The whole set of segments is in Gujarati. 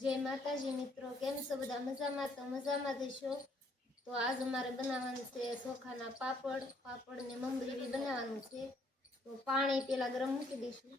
જય માતાજી મિત્રો કેમ છો બધા મજામાં તો મજામાં જઈશો તો આજ અમારે બનાવવાનું છે ચોખાના પાપડ પાપડ ને મમરી બનાવવાનું છે તો પાણી પેલા ગરમ મૂકી દઈશું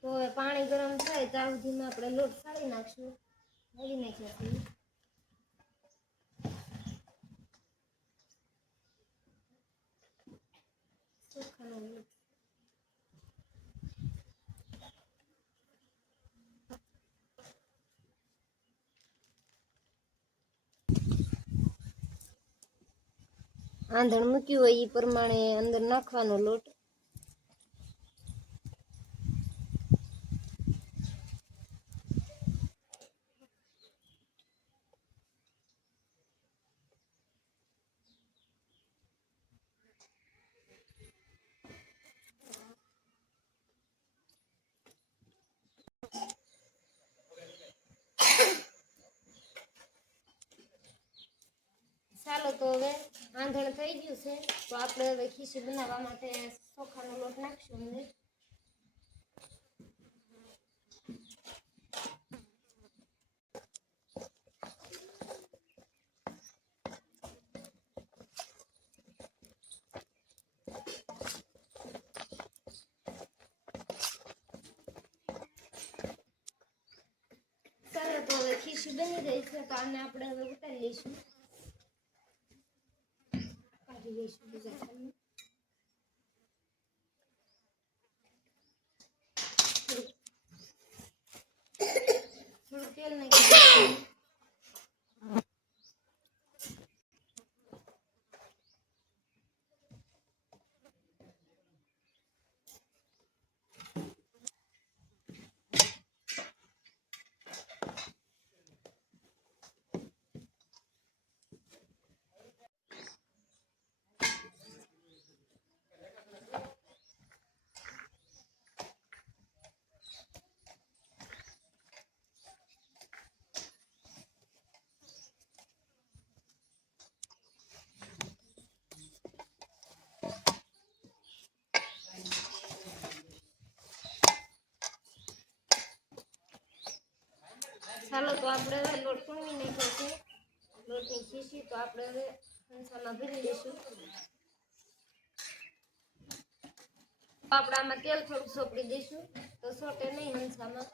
તો પાણી ગરમ થાય ચાલુ ધીમે આપણે લોટ છાળી નાખશું મરીને છે તો канаલ आंधण मूक्यू हो प्रमाण अंदर नाखवा लोट तो वे આંતર થઈ ગયું છે તો આપણે રાખીશું બનાવવા માટે સોખાનો લોટ નાખીશું ને કરે તો લેખીશું બની ગઈ છે તો આને આપણે હવે ઉતારી લેશું тоже есть обязательно. Смертельный ચાલો તો આપણે હવે લોટ પૂણવી નાખ્યો છે લોટની શીશી તો આપણે હવે હંસામાં ભરી દઈશું આપણે આમાં તેલ થોડું સોપડી દઈશું તો સોટે નહીં હંસામાં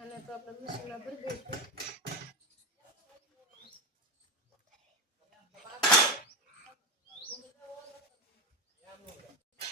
અને તો આપણે મિશ્રીમાં ભરી દઈશું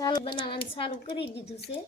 સાલ બનાવવાનું ચાલુ કરી દીધું છે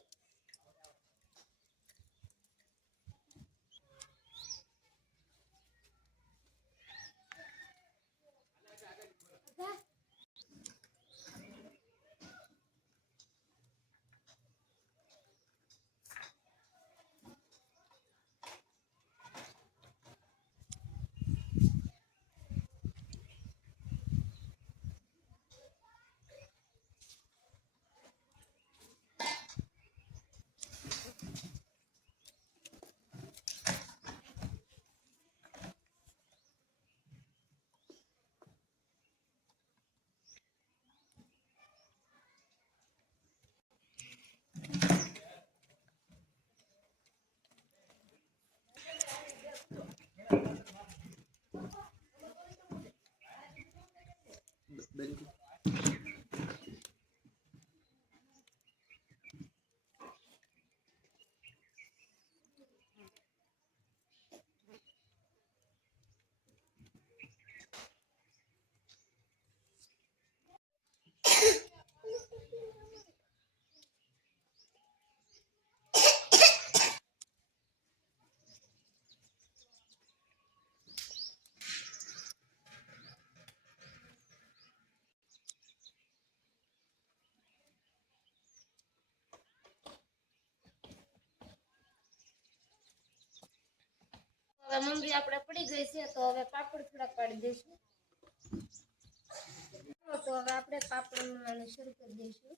હવે મમ્મી આપણે પડી ગઈ છે તો હવે પાપડ થોડા પાડી દઈશું તો હવે આપણે પાપડ શરૂ કરી દઈશું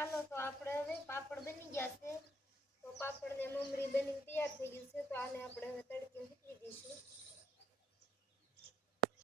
ચાલો તો આપણે હવે પાપડ બની ગયા છે તો પાપડ ને મમરી બની તૈયાર થઈ ગયું છે તો આને આપણે હવે તડકી મૂકી દઈશું